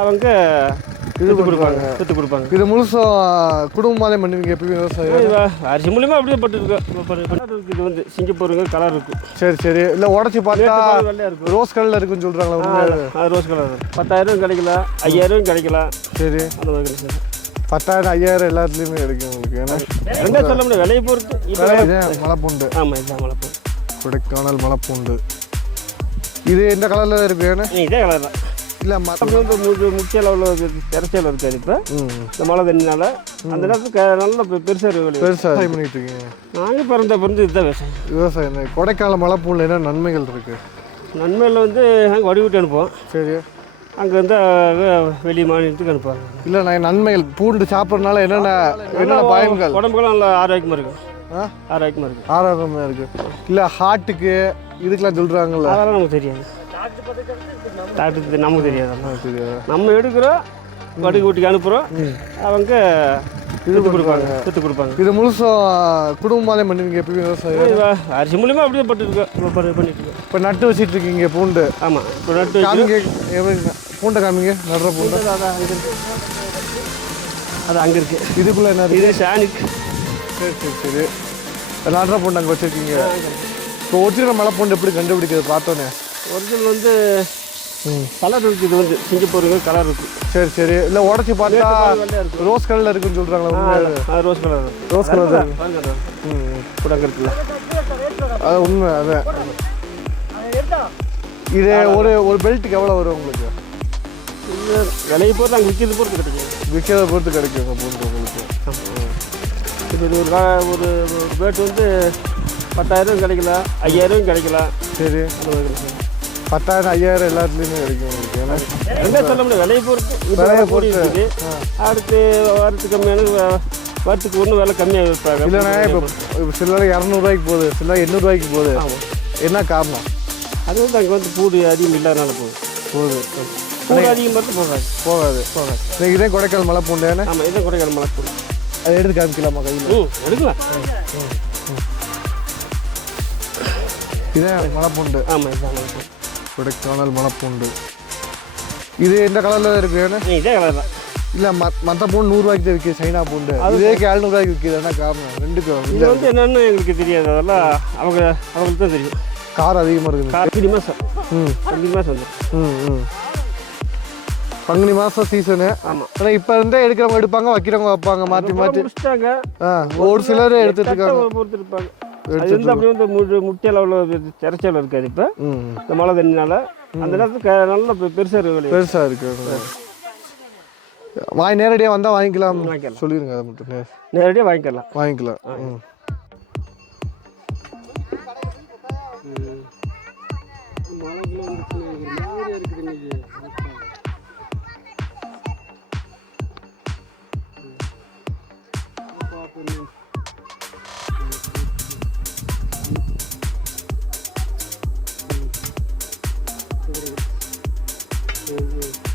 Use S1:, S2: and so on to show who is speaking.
S1: அவங்க இது கொடுப்பாங்க. வித்து கொடுப்பாங்க.
S2: இது முழுசும் குடும்பமாலே பண்ணுவீங்க எப்பயுமே விவசாயம்
S1: அரிசி மூலியமாக அப்படியே பட்டுருக்கு. இது வந்து? சிங்கப்பூருங்க கலர் இருக்கும்
S2: சரி சரி. இல்லை உடச்சி பார்த்தா
S1: இருக்கும்
S2: ரோஸ் கலரில் இருக்குன்னு சொல்கிறாங்களா
S1: ரோஸ் கலர் பத்தாயிரம் கிடைக்கலாம் ஐயாயிரம் கிடைக்கலாம்
S2: சரி.
S1: அந்த மாதிரி கிடைக்கும்
S2: பத்தாயிரம் ஐயாயிரம் எல்லாத்துலேயுமே கிடைக்கும் உங்களுக்கு ஏன்னா
S1: ரெண்டே சொல்ல முடியாது. விலையை பொறுத்து.
S2: மலைப்பூண்டு.
S1: ஆமாம் இதுதான் மலைப்பூ
S2: கொடைக்கானல் மலைப்பூண்டு. இது எந்த கலரில் இருக்கு ஏன்னா
S1: இதே கலர் தான்.
S2: இல்லை
S1: முக்கிய அளவில் திரைச்சல் இருக்காது இப்போ. இந்த மழை தண்ணினால அந்த நேரத்துக்கு நல்ல
S2: பெருசாக விவசாயம் பண்ணிட்டு இருக்கீங்க?
S1: நாங்கள் பிறந்த பிறந்து இதுதான் விவசாயம்.
S2: விவசாயம் தான். கொடைக்கானல் மலைப்பூண்டில் என்ன நன்மைகள் இருக்குது
S1: நன்மையில் வந்து நாங்கள் வடிவிட்டு அனுப்புவோம்.
S2: சரி.
S1: அங்கே வந்து வெளி மாநிலத்துக்கு அனுப்புவாங்க.
S2: இல்லை நான் நன்மைகள் பூண்டு சாப்பிட்றதுனால என்னென்ன என்னென்ன பயன்கள்?
S1: உடம்புக்கெல்லாம் நல்லா ஆரோக்கியமாக இருக்கும்
S2: ஆ?
S1: ஆரோக்கியமாக இருக்கும்
S2: ஆரோக்கியமாக இருக்குது இல்லை ஹார்ட்டுக்கு இதுக்கெல்லாம் சொல்கிறாங்கல்ல
S1: அதெல்லாம் நமக்கு தெரியாது. டாக்டருக்கு நமக்கு தெரியாது நம்ம எடுக்கிறோம் வடுகு வீட்டுக்கு அனுப்புகிறோம் அவங்க இது கொடுப்பாங்க. வித்து கொடுப்பாங்க.
S2: இது முழுசும் குடும்பமாலே பண்ணுவீங்க எப்பயுமே விவசாயம்.
S1: அரிசி மூலியமாக அப்படியே பட்டுருக்கு. பண்ணிட்டு இருக்கோம்
S2: இப்போ நட்டு வச்சிட்டு இருக்கீங்க பூண்டு.
S1: ஆமாம் இப்போ நட்டு
S2: காமிங்க பூண்டை காமிங்க நடுற பூண்டை.
S1: அது அங்கே இருக்கு.
S2: இதுக்குள்ளே என்ன?
S1: இது சாணிக்
S2: சரி சரி சரி. நடுற பூண்டு அங்கே வச்சிருக்கீங்க. இப்போ ஒரிஜினல் மலை பூண்டு எப்படி கண்டுபிடிக்கிறது பார்த்தோன்னே.
S1: ஒரிஜினல் வந்து கலர் இருக்குது இது வந்து சிங்கப்பூருங்க கலர் இருக்கு.
S2: சரி சரி. இல்லை உடச்சி பார்த்தா ரோஸ் கலரில் இருக்குன்னு சொல்கிறாங்களா
S1: ரோஸ் கலர்
S2: ரோஸ் கலர். ம்.
S1: கூட இருக்குல்ல.
S2: அது உண்மை அதான் இது ஒரு ஒரு பெல்ட்டுக்கு எவ்வளோ வரும் உங்களுக்கு?
S1: விலையை பொறுத்து அங்கே விற்கிறது பொறுத்து கிடைக்கும்.
S2: விற்கிறத பொறுத்து கிடைக்கும் உங்களுக்கு.
S1: இப்போ இது ஒரு ஒரு பேட் வந்து பத்தாயிரம் கிடைக்கலாம் ஐயாயிரம் கிடைக்கலாம்
S2: சரி. பத்தாயிரம் ஐயாயிரம் எல்லாத்துலேயுமே கிடைக்கும் உங்களுக்கு. ஏன்னா
S1: ரெண்டே சொல்ல முடியாது விலையை பொறுத்து
S2: விலையை பொறுத்து.
S1: இருக்குது அடுத்து வரத்து கம்மியான வரத்துக்கு ஒன்றும் விலை கம்மியாக இருப்பாங்க
S2: இல்லைண்ணே இப்போ சில்லறை இரநூறுவாய்க்கு போகுது சில்லறை எண்ணூறுவாய்க்கு போகுது. என்ன காரணம்?
S1: அது வந்து அங்கே வந்து பூடு அதிகம் இல்லாதனால போகுது.
S2: போகுது.
S1: பூடு அதிகம் பார்த்து போகாது.
S2: போகாது.
S1: போகாது.
S2: இன்னைக்கு இதே கொடைக்கால் மலை பூண்டு
S1: ஆமாம் இதை கூட மலை பூடு
S2: அதை எடுத்து காமிக்கலாமா கையில்?
S1: எடுக்கலாம்.
S2: இதே மலை பூண்டு.
S1: ஆமாம் இதான் மலை பூடு
S2: கொடைக்கானல் மலை பூண்டு இது எந்த கலரில் இருக்கு ஏன்னா
S1: ம், இதே கலர் தான்.
S2: இல்லை மற்ற பூண்டு நூறுரூவாய்க்கு தான் விற்கிது சைனா பூண்டு. இதே ஏழ்நூறுவாய்க்கு விற்கிது என்ன காரணம்? ரெண்டுக்கும்
S1: இது வந்து என்னன்னு எங்களுக்கு தெரியாது அதெல்லாம் அவங்க அவங்களுக்கு தான் தெரியும்.
S2: காரம் அதிகமாக இருக்குது.
S1: கார்த்திகை மாதம்
S2: ம்.
S1: பங்குனி மாதம்
S2: ம் ம். பங்குனி மாதம் சீசனு
S1: ஆமாம்
S2: ஆனால் இப்போ இருந்தே எடுக்கிறவங்க எடுப்பாங்க வைக்கிறவங்க வைப்பாங்க மாற்றி மாற்றி ஆ ஒரு சிலர் எடுத்துட்டு இருக்காங்க.
S1: பொறுத்து இருப்பாங்க அது வந்து அப்படியே திரைச்சல் இருக்காது இப்போ. இந்த மழை தண்ணினால. அந்த நேரத்துக்கு நல்ல பெ- பெருசா இருக்கு
S2: பெருசாக இருக்கு. வாங்கி நேரடியாக வந்தால் வாங்கிக்கலாம்.
S1: வாங்கிக்கலாம்.
S2: சொல்லிடுங்க அதை மட்டும்.
S1: நேரடியாக வாங்கிக்கலாம்.
S2: வாங்கிக்கலாம். ம். forward.